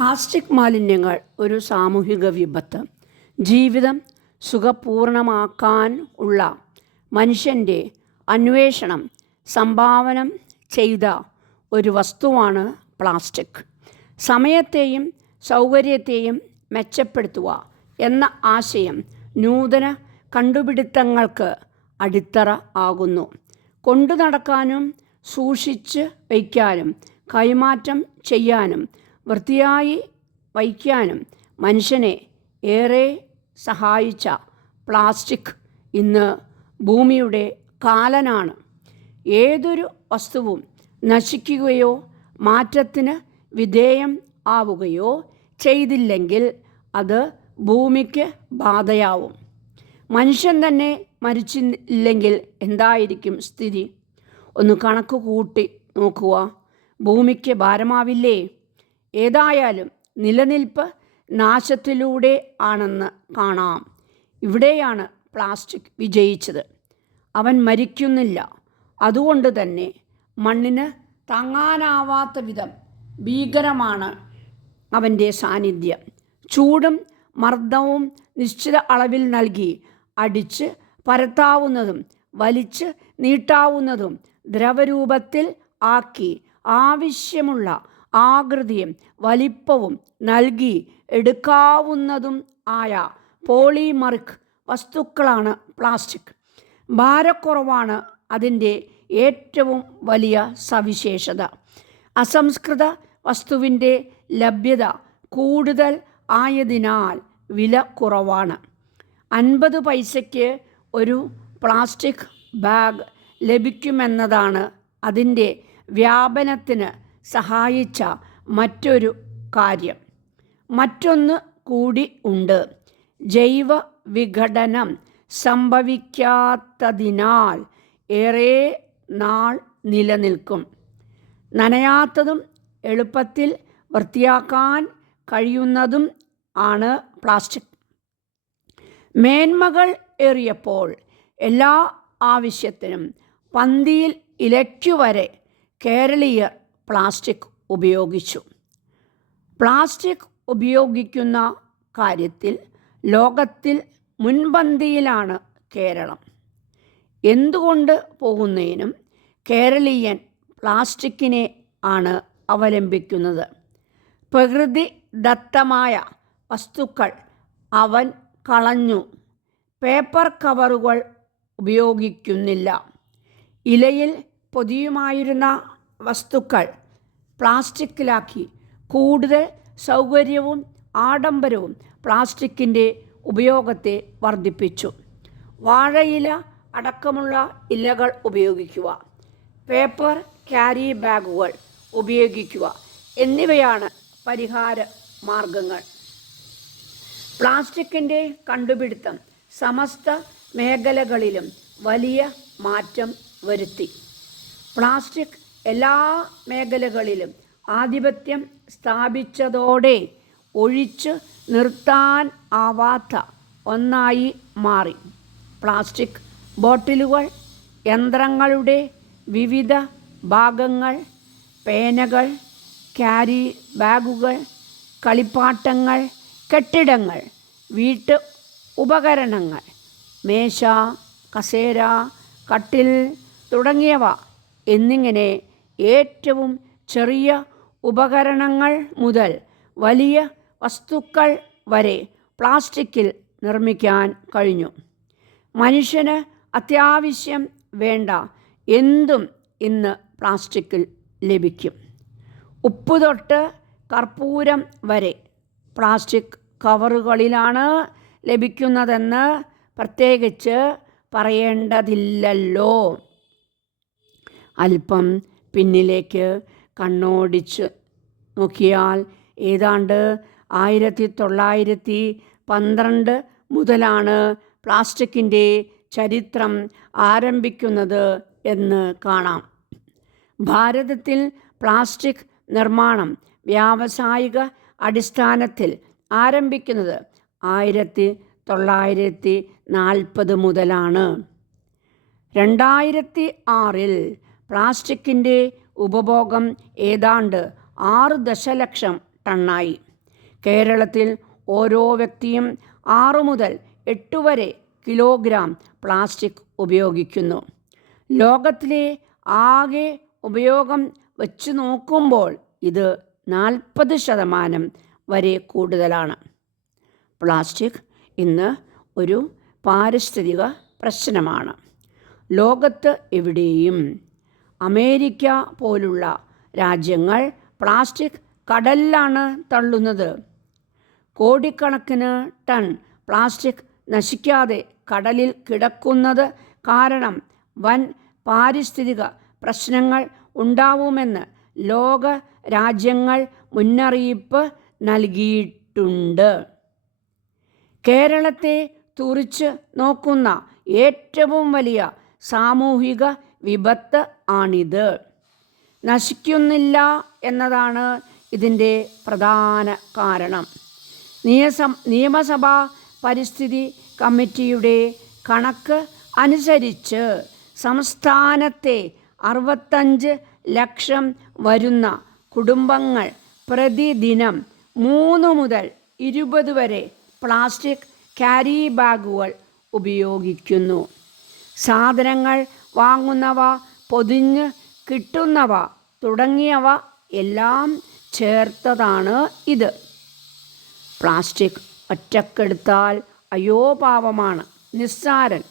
Plastic മാലിന്യങ്ങൾ ഒരു സാമൂഹിക വിപത്ത്. ജീവിതം സുഖപൂർണമാക്കാൻ ഉള്ള മനുഷ്യൻ്റെ അന്വേഷണം സംഭാവന ചെയ്ത ഒരു വസ്തുവാണ് പ്ലാസ്റ്റിക്. സമയത്തെയും സൗകര്യത്തെയും മെച്ചപ്പെടുത്തുക എന്ന ആശയം നൂതന കണ്ടുപിടുത്തങ്ങൾക്ക് അടിത്തറ ആകുന്നു. കൊണ്ടു നടക്കാനും സൂക്ഷിച്ച് വയ്ക്കാനും കൈമാറ്റം ചെയ്യാനും വൃത്തിയായി വയ്ക്കാനും മനുഷ്യനെ ഏറെ സഹായിച്ച പ്ലാസ്റ്റിക് ഇന്ന് ഭൂമിയുടെ കാലനാണ്. ഏതൊരു വസ്തുവും നശിക്കുകയോ മാറ്റത്തിന് വിധേയം ആവുകയോ ചെയ്തില്ലെങ്കിൽ അത് ഭൂമിക്ക് ബാധയാവും. മനുഷ്യൻ തന്നെ മരിച്ചില്ലെങ്കിൽ എന്തായിരിക്കും സ്ഥിതി? ഒന്ന് കണക്ക് കൂട്ടി നോക്കുക. ഭൂമിക്ക് ഭാരമാവില്ലേ? ഏതായാലും നിലനിൽപ്പ് നാശത്തിലൂടെ ആണെന്ന് കാണാം. ഇവിടെയാണ് പ്ലാസ്റ്റിക് വിജയിച്ചത്. അവൻ മരിക്കുന്നില്ല. അതുകൊണ്ട് തന്നെ മണ്ണിന് താങ്ങാനാവാത്ത വിധം ഭീകരമാണ് അവൻ്റെ സാന്നിധ്യം. ചൂടും മർദ്ദവും നിശ്ചിത അളവിൽ നൽകി അടിച്ച് പരത്താവുന്നതും വലിച്ച് നീട്ടാവുന്നതും ദ്രവരൂപത്തിൽ ആക്കി ആവശ്യമുള്ള ആകൃതിയും വലിപ്പവും നൽകി എടുക്കാവുന്നതും ആയ പോളിമറിക് വസ്തുക്കളാണ് പ്ലാസ്റ്റിക്. ഭാരക്കുറവാണ് അതിൻ്റെ ഏറ്റവും വലിയ സവിശേഷത. അസംസ്കൃത വസ്തുവിൻ്റെ ലഭ്യത കൂടുതൽ ആയതിനാൽ വില കുറവാണ്. 50 പൈസയ്ക്ക് ഒരു പ്ലാസ്റ്റിക് ബാഗ് ലഭിക്കുമെന്നതാണ് അതിൻ്റെ വ്യാപനത്തിന് സഹായിച്ച മറ്റൊരു കാര്യം. മറ്റൊന്ന് കൂടി ഉണ്ട്. ജൈവ വിഘടനം സംഭവിക്കാത്തതിനാൽ ഏറെ നാൾ നിലനിൽക്കും. നനയാത്തതും എളുപ്പത്തിൽ വൃത്തിയാക്കാൻ കഴിയുന്നതും ആണ് പ്ലാസ്റ്റിക്. മേന്മകൾ ഏറിയപ്പോൾ എല്ലാ ആവശ്യത്തിനും പന്തിയിൽ ഇലയ്ക്കുവരെ കേരളീയർ പ്ലാസ്റ്റിക് ഉപയോഗിച്ചു. പ്ലാസ്റ്റിക് ഉപയോഗിക്കുന്ന കാര്യത്തിൽ ലോകത്തിൽ മുൻപന്തിയിലാണ് കേരളം. എന്തുകൊണ്ട് പോകുന്നതിനും കേരളീയൻ പ്ലാസ്റ്റിക്കിനെ ആണ് അവലംബിക്കുന്നത്. പ്രകൃതിദത്തമായ വസ്തുക്കൾ അവൻ കളഞ്ഞു. പേപ്പർ കവറുകൾ ഉപയോഗിക്കുന്നില്ല. ഇലയിൽ പൊതിയുമായിരുന്ന വസ്തുക്കൾ പ്ലാസ്റ്റിക്കിലാക്കി. കൂടുതൽ സൗകര്യവും ആഡംബരവും പ്ലാസ്റ്റിക്കിൻ്റെ ഉപയോഗത്തെ വർദ്ധിപ്പിച്ചു. വാഴയില അടക്കമുള്ള ഇലകൾ ഉപയോഗിക്കുക, പേപ്പർ ക്യാരി ബാഗുകൾ ഉപയോഗിക്കുക എന്നിവയാണ് പരിഹാര മാർഗങ്ങൾ. പ്ലാസ്റ്റിക്കിൻ്റെ കണ്ടുപിടുത്തം സമസ്ത മേഖലകളിലും വലിയ മാറ്റം വരുത്തി. പ്ലാസ്റ്റിക് എല്ലാ മേഖലകളിലും ആധിപത്യം സ്ഥാപിച്ചതോടെ ഒഴിച്ചു നിർത്താൻ ആവാത്ത ഒന്നായി മാറി. പ്ലാസ്റ്റിക് ബോട്ടിലുകൾ, യന്ത്രങ്ങളുടെ വിവിധ ഭാഗങ്ങൾ, പേനകൾ, ക്യാരി ബാഗുകൾ, കളിപ്പാട്ടങ്ങൾ, കെട്ടിടങ്ങൾ, വീട്ട് ഉപകരണങ്ങൾ, മേശ, കസേര, കട്ടിൽ തുടങ്ങിയവ എന്നിങ്ങനെ ഏറ്റവും ചെറിയ ഉപകരണങ്ങൾ മുതൽ വലിയ വസ്തുക്കൾ വരെ പ്ലാസ്റ്റിക്കിൽ നിർമ്മിക്കാൻ കഴിഞ്ഞു. മനുഷ്യന് അത്യാവശ്യം വേണ്ട എന്തും ഇന്ന് പ്ലാസ്റ്റിക്കിൽ ലഭിക്കും. ഉപ്പ് തൊട്ട് കർപ്പൂരം വരെ പ്ലാസ്റ്റിക് കവറുകളിലാണ് ലഭിക്കുന്നതെന്ന് പ്രത്യേകിച്ച് പറയേണ്ടതില്ലല്ലോ. അല്പം പിന്നിലേക്ക് കണ്ണോടിച്ച് നോക്കിയാൽ ഏതാണ്ട് 1912 മുതലാണ് പ്ലാസ്റ്റിക്കിൻ്റെ ചരിത്രം ആരംഭിക്കുന്നത് എന്ന് കാണാം. ഭാരതത്തിൽ പ്ലാസ്റ്റിക് നിർമ്മാണം വ്യാവസായിക അടിസ്ഥാനത്തിൽ ആരംഭിക്കുന്നത് 1940 മുതലാണ്. 2006 പ്ലാസ്റ്റിക്കിൻ്റെ ഉപഭോഗം ഏതാണ്ട് 6 ദശലക്ഷം ടണ്ണായി. കേരളത്തിൽ ഓരോ വ്യക്തിയും 6 മുതൽ 8 വരെ കിലോഗ്രാം പ്ലാസ്റ്റിക് ഉപയോഗിക്കുന്നു. ലോകത്തിലെ ആകെ ഉപയോഗം വച്ചു നോക്കുമ്പോൾ ഇത് 40% വരെ കൂടുതലാണ്. പ്ലാസ്റ്റിക് ഇന്ന് ഒരു പാരിസ്ഥിതിക പ്രശ്നമാണ്. ലോകത്ത് എവിടെയും അമേരിക്ക പോലുള്ള രാജ്യങ്ങൾ പ്ലാസ്റ്റിക് കടലിലാണ് തള്ളുന്നത്. കോടിക്കണക്കിന് ടൺ പ്ലാസ്റ്റിക് നശിക്കാതെ കടലിൽ കിടക്കുന്നത് കാരണം വൻ പാരിസ്ഥിതിക പ്രശ്നങ്ങൾ ഉണ്ടാവുമെന്ന് ലോക രാജ്യങ്ങൾ മുന്നറിയിപ്പ് നൽകിയിട്ടുണ്ട്. കേരളത്തെ തുറിച്ച് നോക്കുന്ന ഏറ്റവും വലിയ സാമൂഹിക വിപത്ത് ആണിത്. നശിക്കുന്നില്ല എന്നതാണ് ഇതിൻ്റെ പ്രധാന കാരണം. നിയമസഭാ പരിസ്ഥിതി കമ്മിറ്റിയുടെ കണക്ക് അനുസരിച്ച് സംസ്ഥാനത്തെ 65 ലക്ഷം വരുന്ന കുടുംബങ്ങൾ പ്രതിദിനം 3 മുതൽ 20 വരെ പ്ലാസ്റ്റിക് ക്യാരി ബാഗുകൾ ഉപയോഗിക്കുന്നു. സാധനങ്ങൾ വാങ്ങുന്നവ, പൊതിഞ്ഞ് കിട്ടുന്നവ തുടങ്ങിയവ എല്ലാം ചേർത്തതാണ് ഇത്. പ്ലാസ്റ്റിക് ഒറ്റക്കെടുത്താൽ അയ്യോ പാവമാണ്, നിസ്സാരൻ,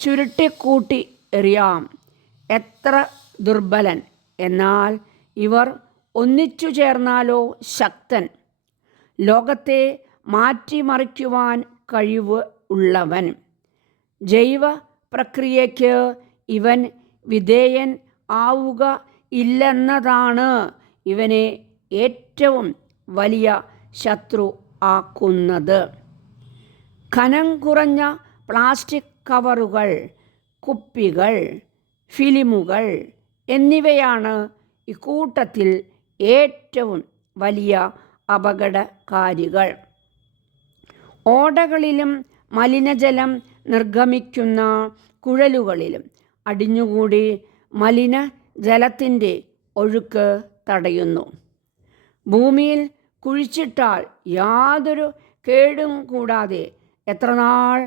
ചുരുട്ടിക്കൂട്ടി എറിയാം, എത്ര ദുർബലൻ. എന്നാൽ ഇവർ ഒന്നിച്ചു ചേർന്നാലോ ശക്തൻ, ലോകത്തെ മാറ്റിമറിക്കുവാൻ കഴിവ് ഉള്ളവൻ. ജൈവ പ്രക്രിയയ്ക്ക് ഇവൻ വിധേയൻ ആവുക ഇല്ലെന്നതാണ് ഇവനെ ഏറ്റവും വലിയ ശത്രു ആക്കുന്നത്. കനം കുറഞ്ഞ പ്ലാസ്റ്റിക് കവറുകൾ, കുപ്പികൾ, ഫിലിമുകൾ എന്നിവയാണ് ഇക്കൂട്ടത്തിൽ ഏറ്റവും വലിയ അപകടകാരികൾ. ഓടകളിലും മലിനജലം നിർഗമിക്കുന്ന കുഴലുകളിലും അടിഞ്ഞുകൂടി മലിനജലത്തിൻ്റെ ഒഴുക്ക് തടയുന്നു. ഭൂമിയിൽ കുഴിച്ചിട്ടാൽ യാതൊരു കേടും കൂടാതെ എത്രനാൾ